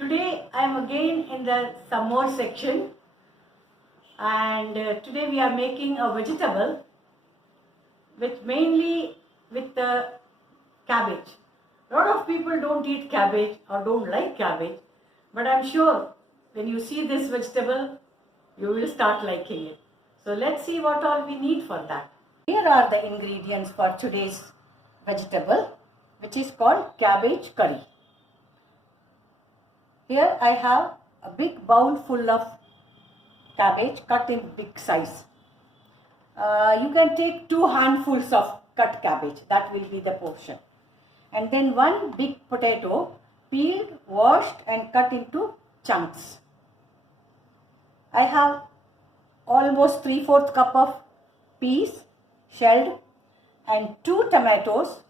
Today I am again in the summer section, and today we are making a vegetable mainly with the cabbage. A lot of people don't eat cabbage or don't like cabbage, but I am sure when you see this vegetable you will start liking it. So let's see what all we need for that. Here are the ingredients for today's vegetable, which is called cabbage curry. Here I have a big bowl full of cabbage cut in big size. You can take 2 handfuls of cut cabbage, that will be the portion. And then 1 big potato, peeled, washed and cut into chunks. I have almost 3/4 cup of peas, shelled, and 2 tomatoes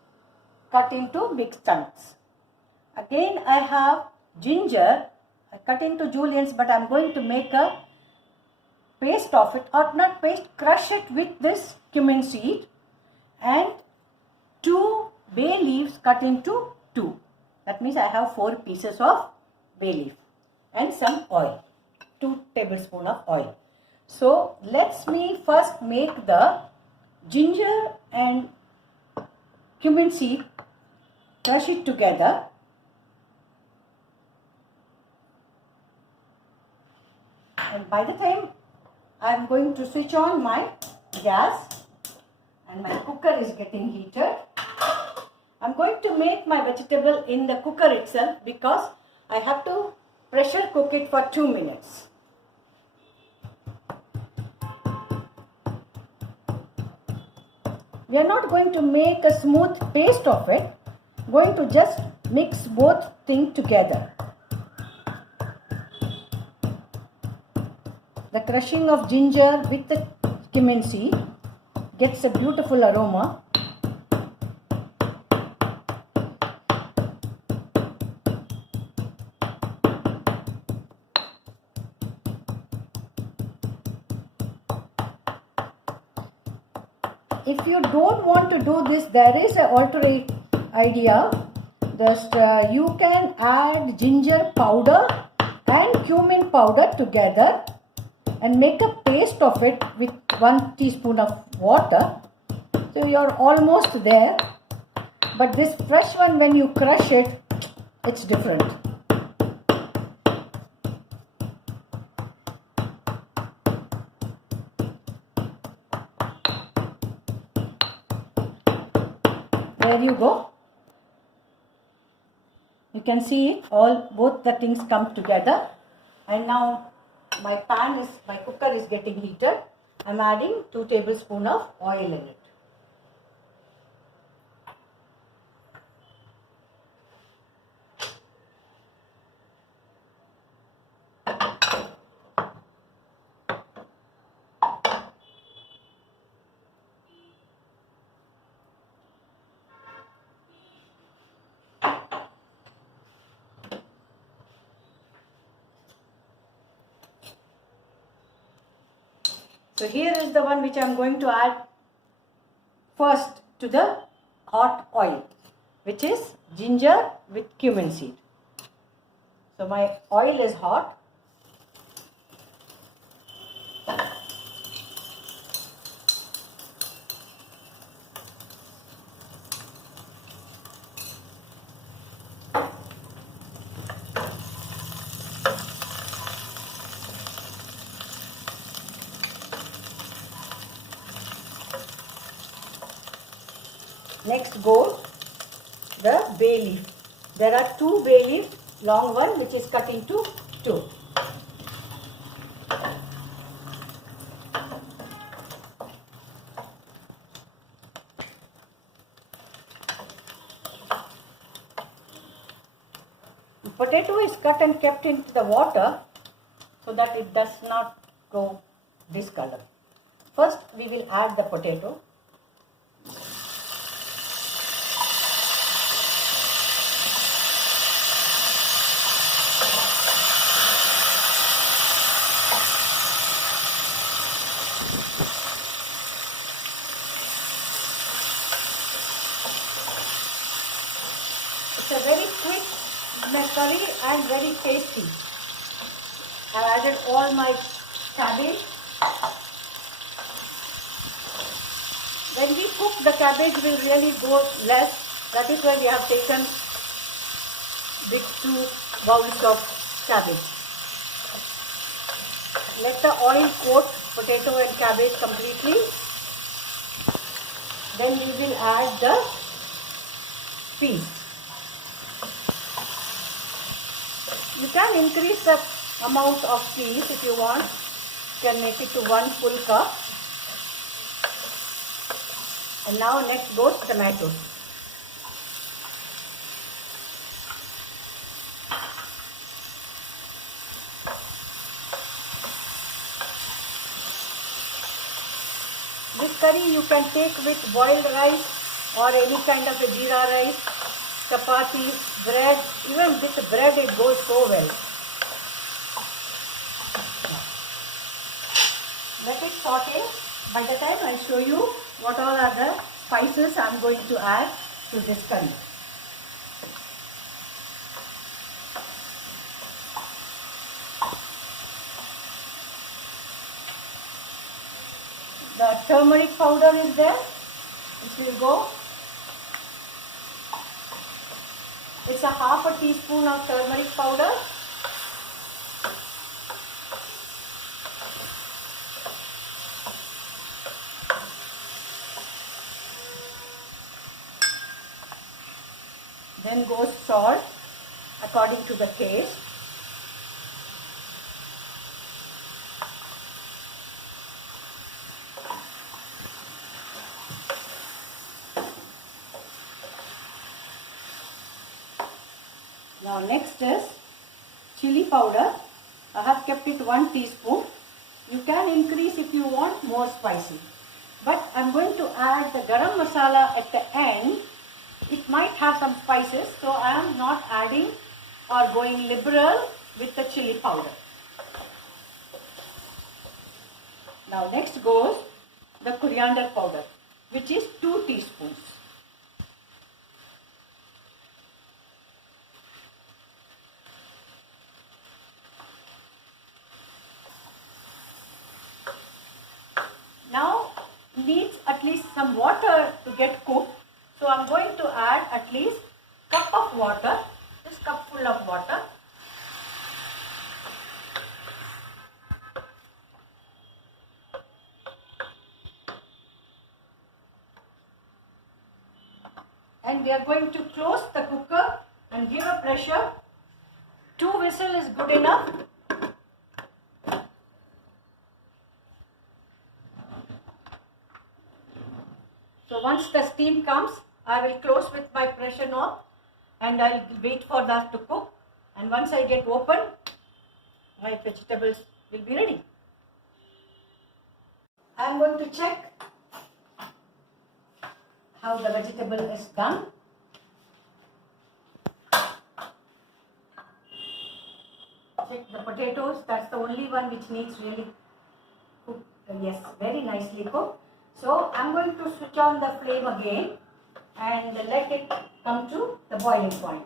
cut into big chunks. Again I have ginger cut into juliennes, but I am going to make a paste of it, or not paste, crush it with this cumin seed, and 2 bay leaves cut into 2. That means I have 4 pieces of bay leaf and some oil, 2 tablespoons of oil. So let's me first make the ginger and cumin seed, crush it together. And by the time I am going to switch on my gas and my cooker is getting heated, I am going to make my vegetable in the cooker itself because I have to pressure cook it for 2 minutes. We are not going to make a smooth paste of it, going to just mix both things together. The crushing of ginger with the cumin seed gets a beautiful aroma. If you don't want to do this, there is an alternate idea. You can add ginger powder and cumin powder together and make a paste of it with 1 teaspoon of water. So you are almost there. But this fresh one, when you crush it, it's different. There you go. You can see it, both the things come together. And now my cooker is getting heated. I am adding 2 tablespoons of oil in it. So here is the one which I am going to add first to the hot oil, which is ginger with cumin seed. So my oil is hot. Next goes the bay leaf. There are 2 bay leaves, long one which is cut into 2. The potato is cut and kept into the water so that it does not go discolor. First we will add the potato. It's a very quick curry and very tasty. I added all my cabbage. When we cook, the cabbage will really go less. That is why we have taken big 2 bowls of cabbage. Let the oil coat potato and cabbage completely. Then we will add the peas. You can increase the amount of peas if you want. You can make it to 1 full cup. And now next goes tomatoes. This curry you can take with boiled rice or any kind of a jeera rice, chapatis, bread. Even with bread it goes so well. Let it saute. By the time I show you what all are the spices I am going to add to this curry. The turmeric powder is there, which will go. It's a half a teaspoon of turmeric powder. Then goes salt according to the taste. Now next is chili powder. I have kept it 1 teaspoon. You can increase if you want more spicy. But I am going to add the garam masala at the end. It might have some spices, so I am not adding or going liberal with the chili powder. Now next goes the coriander powder, which is 2 teaspoons. Now needs at least some water to get cooked. So I am going to add at least cup of water, this cup full of water. And we are going to close the cooker and give a pressure. 2 whistles is good enough. So once the steam comes, I will close with my pressure knob and I will wait for that to cook. And once I get open, my vegetables will be ready. I am going to check how the vegetable is done. Check the potatoes, that's the only one which needs really cooked. Yes, very nicely cooked. So I am going to switch on the flame again and let it come to the boiling point.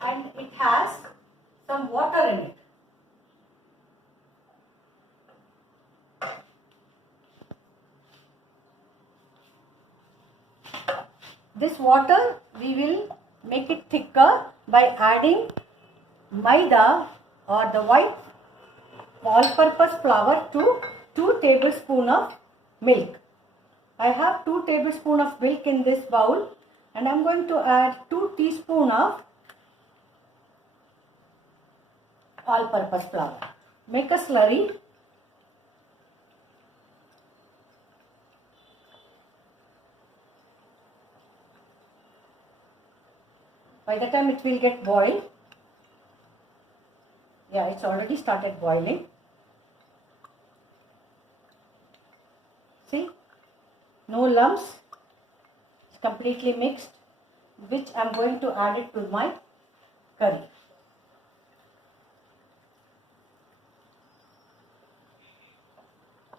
And it has some water in it. This water we will make it thicker by adding maida or the white all-purpose flour to 2 tablespoons of milk. I have 2 tablespoons of milk in this bowl and I am going to add 2 teaspoons of all-purpose flour. Make a slurry. By the time it will get boiled, yeah, it's already started boiling. See, no lumps, it's completely mixed, which I am going to add it to my curry.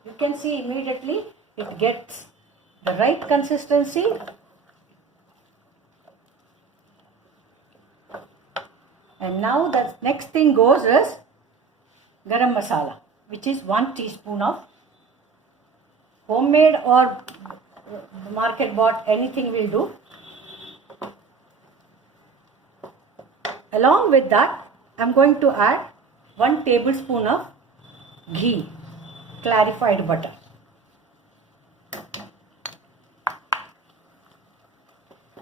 You can see immediately it gets the right consistency And now the next thing goes is garam masala, which is 1 teaspoon of homemade or market bought, anything will do. Along with that, I am going to add 1 tablespoon of ghee, clarified butter.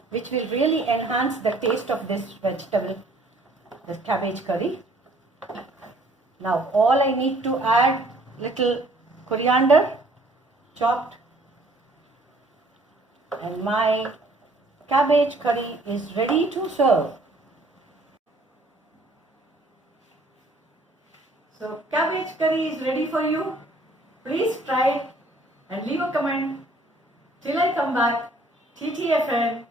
Which will really enhance the taste of this vegetable, this cabbage curry. Now all I need to add little coriander chopped, and my cabbage curry is ready to serve. So cabbage curry is ready for you. Please try it and leave a comment. Till I come back, TTFN.